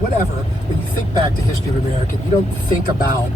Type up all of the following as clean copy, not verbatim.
whatever. When you think back to history of America, you don't think about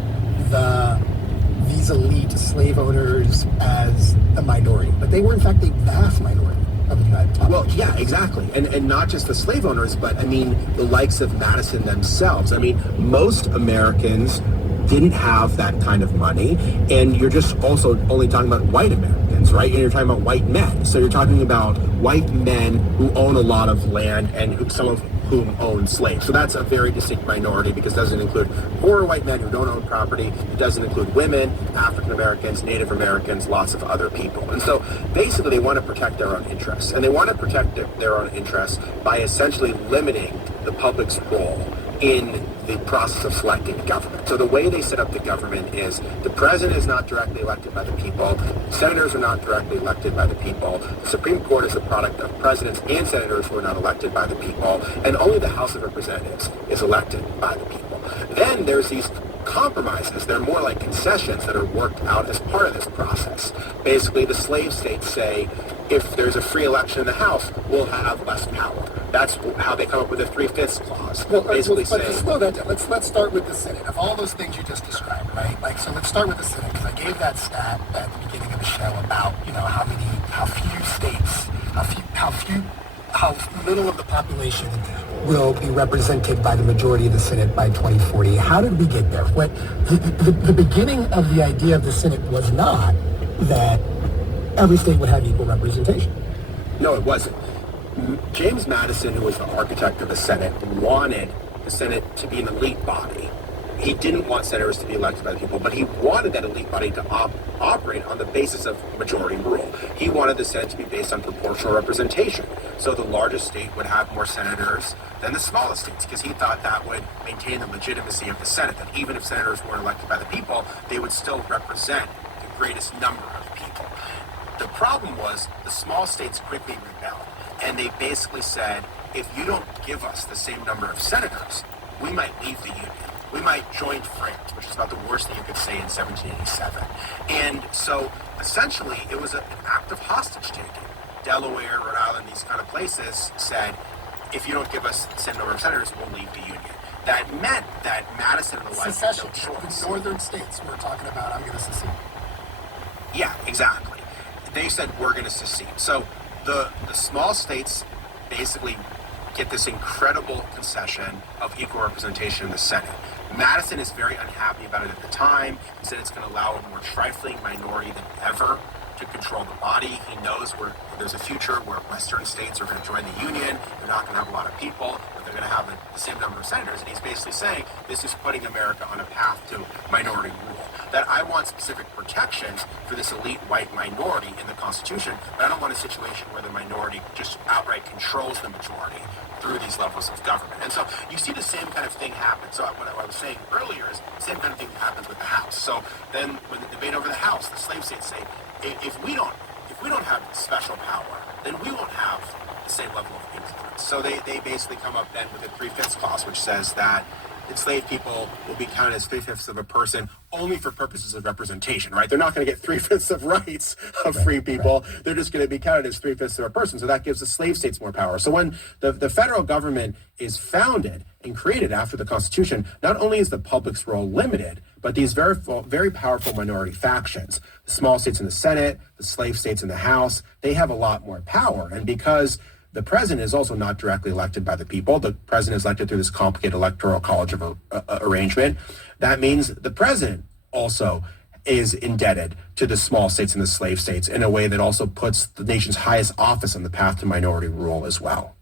these elite slave owners as a minority, but they were in fact a vast minority of the United States. Well, yeah, exactly. And not just the slave owners, but I mean, the likes of Madison themselves. I mean, most Americans didn't have that kind of money, and you're just also only talking about white Americans, right? And you're talking about white men. So you're talking about white men who own a lot of land and some of whom own slaves. So that's a very distinct minority because it doesn't include poor white men who don't own property. It doesn't include women, African Americans, Native Americans, lots of other people. And so basically they want to protect their own interests. And they want to protect their own interests by essentially limiting the public's role in the process of selecting the government. So the way they set up the government is the president is not directly elected by the people, senators are not directly elected by the people, the Supreme Court is a product of presidents and senators who are not elected by the people, and only the House of Representatives is elected by the people. Then there's these compromises. They're more like concessions that are worked out as part of this process. Basically, the slave states say, if there's a free election in the House, we'll have less power. That's how they come up with the 3/5 clause. Basically saying, to slow that down, let's start with the Senate. Of all those things you just described, right? So let's start with the Senate, because I gave that stat at the beginning of the show about, how few states, how little of the population will be represented by the majority of the Senate by 2040. How did we get there? The beginning of the idea of the Senate was not that every state would have equal representation. No, it wasn't. James Madison, who was the architect of the Senate, wanted the Senate to be an elite body. He didn't want senators to be elected by the people, but he wanted that elite body to operate on the basis of majority rule. He wanted the Senate to be based on proportional representation. So the largest state would have more senators than the smallest states, because he thought that would maintain the legitimacy of the Senate, that even if senators weren't elected by the people, they would still represent the greatest number of people. The problem was the small states quickly rebelled, and they basically said, if you don't give us the same number of senators, we might leave the Union. We might join France, which is about the worst thing you could say in 1787. And so essentially it was an act of hostage taking. Delaware, Rhode Island, these kind of places said, if you don't give us the same number of senators, we'll leave the Union. That meant that Madison and the like had no choice. The northern states we're talking about, I'm going to secede. Yeah, exactly. They said, we're going to secede. So the small states basically get this incredible concession of equal representation in the Senate. Madison is very unhappy about it at the time. He said it's going to allow a more trifling minority than ever to control the body. He knows where there's a future where Western states are going to join the Union. They're not going to have a lot of people, but they're going to have the same number of senators. And he's basically saying this is putting America on a path to minority rule. That I want specific protections for this elite white minority in the Constitution, but I don't want a situation where the minority just outright controls the majority through these levels of government. And so you see the same kind of thing happen. So what I was saying earlier is the same kind of thing happens with the House. So then when the debate over the House, the slave states say, if we don't have special power, then we won't have the same level of influence. So they basically come up then with a 3/5 clause, which says that enslaved people will be counted as 3/5 of a person only for purposes of representation, right? They're not going to get 3/5 of rights of free people. Right. They're just going to be counted as 3/5 of a person. So that gives the slave states more power. So when the federal government is founded and created after the Constitution, not only is the public's role limited, but these very powerful minority factions, the small states in the Senate, the slave states in the House, they have a lot more power. And because the president is also not directly elected by the people, the president is elected through this complicated electoral college of arrangement. That means the president also is indebted to the small states and the slave states in a way that also puts the nation's highest office on the path to minority rule as well.